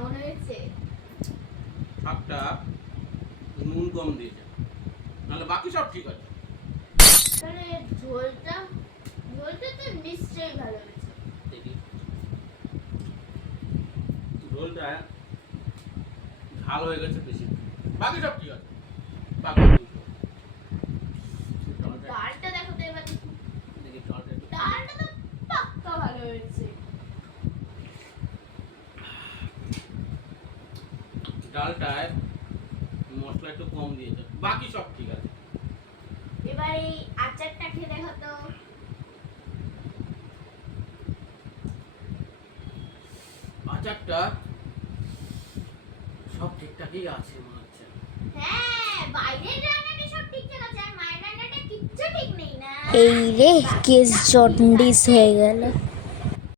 কেমন হয়েছে? শাকটা নুন কম দিয়েছে, নাহলে বাকি সব ঠিক আছে। তাহলে ঝোলটা তো নিশ্চয়ই ভালো হয়েছে। দেখি ঝোলটা ঝাল হয়ে গেছে বেশি, বাকি সব ঠিক আছে। বাকি ডালটা দেখো তো এবার, দেখি ডালটা তো পাক্কা ভালো হয়েছে। ডালটায় মশলা একটু কম দিয়েছে, বাকি সব ঠিক আছে। এবার এই আচারটা খেয়ে দেখো তো। আচারটা সব ঠিকঠাকই আছে মনে হচ্ছে। হ্যাঁ, বাইরের রান্নাটা সব ঠিকঠাক আছে, আর মায়ের রান্নাটা কিচ্ছু ঠিক নেই না। এই রে, কেস জন্ডিস হয়ে গেল।